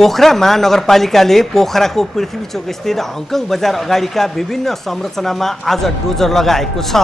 पोखरा महानगरपालिकाले पोखराको पृथ्वी चोक स्थित हङकङ बजार अगाडिका विभिन्न संरचनामा आज डोजर लगाएको छ।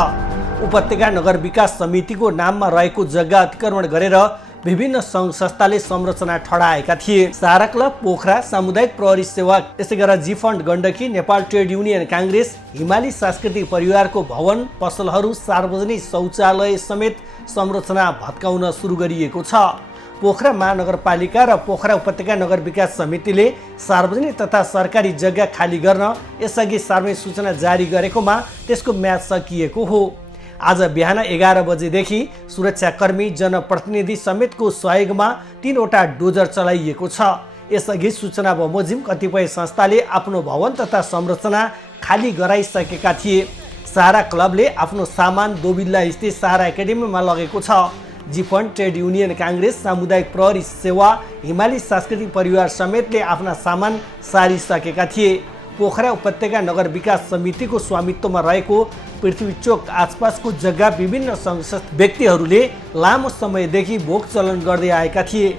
उपत्यका नगर विकास समितिको नाममा रहेको जग्गा अतिक्रमण गरेर विभिन्न सङ्घ संस्थाले संरचना ठडाएका थिए। सारा क्लब पोखरा, सामुदायिक प्रहरी सेवा, यसै गरेर जी fund Gandaki, Nepal trade union Congress, हिमाली सांस्कृतिक परिवारको भवन, पसलहरू, सार्वजनिक शौचालय समेत संरचना भत्काउन सुरु गरिएको छ। पोखरा महानगरपालिका र पोखरा उपत्यका नगर विकास समितिले सार्वजनिक तथा सरकारी जग्गा खाली गर्न यसअघि सार्वजनिक सूचना जारी गरेकोमा त्यसको म्याद सकिएको हो। आज बिहान 11 बजेदेखि सुरक्षाकर्मी, जनप्रतिनिधि समेतको सहयोगमा 3वटा डोजर चलाइएको छ। यसअघि सूचना बमोजिम कतिपय संस्थाले आफ्नो भवन तथा संरचना खाली गराइसकेका थिए। सारा क्लबले आफ्नो सामान दोबिल्ला स्थित सारा एकाडेमीमा लगेको छ। जी फन्ड, ट्रेड युनियन काङ्ग्रेस, सामुदायिक प्रहरी सेवा, हिमाली सांस्कृतिक परिवार समेतले आफ्ना सामान सारिसकेका थिए। पोखरा उपत्यका नगर विकास समितिको स्वामित्वमा रहेको पृथ्वी चोक आसपासको जग्गा विभिन्न संस्था व्यक्तिहरूले लामो समयदेखि भोग चलन गर्दै आएका थिए।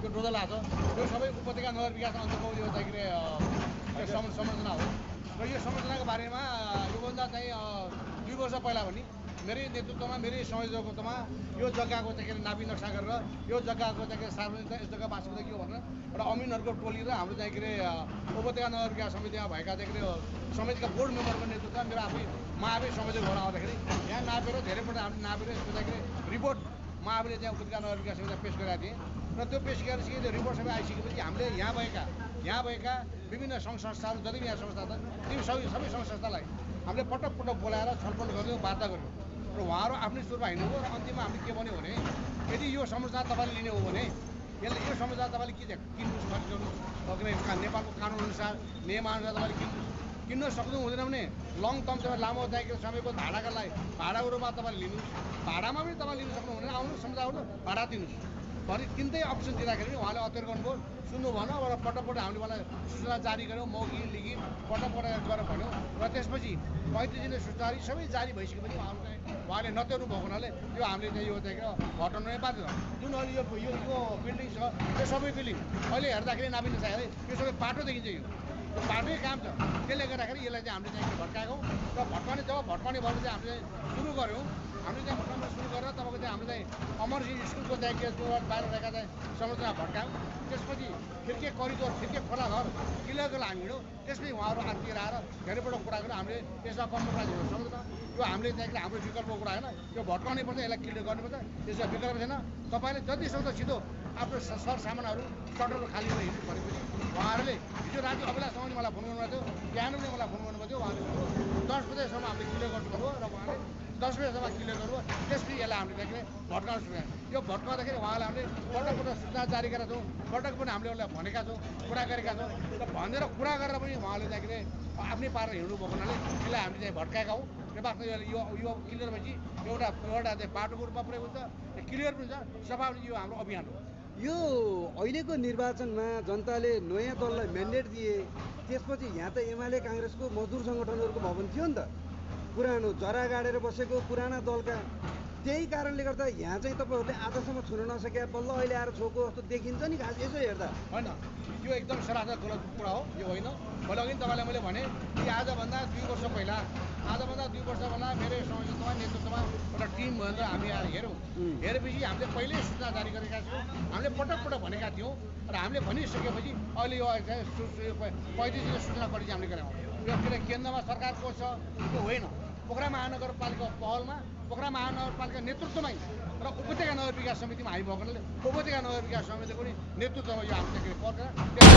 त्यो डोजर लाग्छ यो सबै उपत्यका नगर विकास अन्तर्गत यो चाहिँ के अरे संरचना हो र यो संरचनाको बारेमा योभन्दा चाहिँ 2 वर्ष पहिला पनि मेरै नेतृत्वमा मेरै संयोजकत्वमा यो जग्गाको चाहिँ के अरे नापी नक्सा गरेर यो जग्गाको चाहिँ के अरे सार्वजनिक यस जग्गा वास्तवमा के हो भनेर एउटा अमिनहरूको टोली र हाम्रो चाहिँ के अरे उपत्यका नगर विकास समितिमा भएका चाहिँ के अरे समितिका बोर्ड मेम्बरको नेतृत्वमा मेरो म आफै संयोजक भएर आउँदाखेरि यहाँ नापेर धेरैपल्ट हामीले नापेर यसको चाहिँ के अरे रिपोर्ट म आफूले त्यहाँ उपत्यका नगर विकास समितिमा पेस गरेका थिएँ र त्यो पेस गरेपछि त्यो रिपोर्ट सबै आइसकेपछि हामीले यहाँ भएका विभिन्न सङ्घ संस्थाहरू जति पनि यहाँ संस्था छ ती सबै सङ्घ संस्थालाई हामीले पटक बोलाएर छलफल गर्यौँ वार्ता गऱ्यौँ र उहाँहरू आफ्नै सुरमा हिँड्नुभयो र अन्तिममा हामीले के भन्यो भने यदि यो संरचना तपाईँले लिने हो भने यसले यो संरचना तपाईँले किन्नुहोस् खरिद गर्नुहोस् नेपालको कानुनअनुसार नियमअनुसार तपाईँले किन्न सक्नु हुँदैन भने लङ टर्म तपाईँ लामो दायको समयको भाडाको रूपमा तपाईँले लिनुहोस् भाडामा पनि तपाईँले लिन सक्नु हुँदैन आउनु सम्झाउनु भाडा दिनुहोस् भरि किन्दै अप्सन दिँदाखेरि उहाँले अत्यर गर्नुभयो सुन्नु भन र पटक हामीले उहाँलाई सूचना जारी गऱ्यौँ मौखिक लिखित पटक गरेर भन्यौँ र त्यसपछि 35 दिने सूचना सबै जारी भइसकेपछि उहाँले नतेर्नु भएको हुनाले यो हामीले चाहिँ यो हटाउनु नै बाध्य छ जुन अहिले यो बिल्डिङ छ त्यो सबै बिल्डिङ अहिले हेर्दाखेरि नापिन चाहियो यो सबै बाटो देखिन्छ यो बाटै काम छ त्यसले गर्दाखेरि यसलाई चाहिँ हामीले चाहिँ भट्काएको र जब भट्काउने भएर चाहिँ हामीले सुरु गऱ्यौँ हामीले चाहिँ भट्काउन सुरु गरेर तपाईँको चाहिँ हामीले चाहिँ अमरसिंह स्कुलको चाहिँ बाहिर रहेका चाहिँ संरचना भट्कायौँ त्यसपछि फिर्के करिडोर फिर्के खोला घर क्लियर गरेर हामी हिँड्यौँ त्यसपछि उहाँहरू आत्तिएर आएर धेरैपल्ट कुरा गरेर हामीले यसमा कम्प्रोमाइज हुन सक्दैन यो हामीले चाहिँ हाम्रो विकल्पको कुरा होइन यो भट्काउनै पर्छ यसलाई क्लियर गर्नुपर्छ त्यसमा विकल्प छैन तपाईँले जति सक्दो छिटो आफ्नो सर सामानहरू सटरहरू खाली गरेर हिँड्नु परेपछि उहाँहरूले हिजो राति अबेलासम्म मलाई फोन गर्नुभएको थियो बिहान पनि मलाई फोन गर्नुभएको थियो उहाँले 10 बजेसम्म हामीले क्लियर गर्नुभयो र उहाँले 10 बजेसम्म क्लियर गर्नुभयो त्यसपछि यसलाई हामीले चाहिँ भट्काउन सुरु यो भट्काउँदाखेरि उहाँलाई हामीले पटक सूचना जारी गरेका छौँ पटक पनि हामीले उसलाई भनेका छौँ कुरा गरेका छौँ र भनेर कुरा गरेर पनि उहाँले चाहिँ आफ्नै पारेर हिँड्नु भएको हुनाले यसलाई हामीले चाहिँ भट्काएका हौँ र बाँच्न यो क्लियर भएपछि एउटा चाहिँ बाटोको रूपमा पुरै हुन्छ क्लियर पनि हुन्छ सफा यो हाम्रो अभियान हो यो अहिलेको निर्वाचनमा जनताले नयाँ दललाई म्यान्डेट दिए त्यसपछि यहाँ त एमाले काङ्ग्रेसको मजदुर सङ्गठनहरूको भवन थियो नि त पुरानो जरा गाडेर बसेको पुराना दलका त्यही कारणले गर्दा यहाँ चाहिँ तपाईँहरूले आजसम्म छुन नसके बल्ल अहिले आएर छोको जस्तो देखिन्छ नि खास यसो हेर्दा होइन यो एकदम सरासर गलत कुरा हो यो होइन मैले अघि तपाईँलाई मैले भने कि आजभन्दा 2 वर्ष पहिला मेरो संयोजकमा नेतृत्वमा एउटा टिम भनेर हामी आएर हेऱ्यौँ हेरेपछि हामीले पहिल्यै सूचना जारी गरेका थियौँ हामीले पटक भनेका थियौँ र हामीले भनिसकेपछि अहिले यो 35 दिने सूचना कति चाहिँ हामीले गऱ्यौँ यो के अरे केन्द्रमा सरकारको छ त्यो होइन पोखरा महानगरपालिका पहलमा पोखरा महानगरपालिका नेतृत्वमै र उपत्यका नगर विकास समितिमा हामी भएको हुनाले उपत्यका नगर विकास समितिको पनि नेतृत्वमा यो हामीले परेर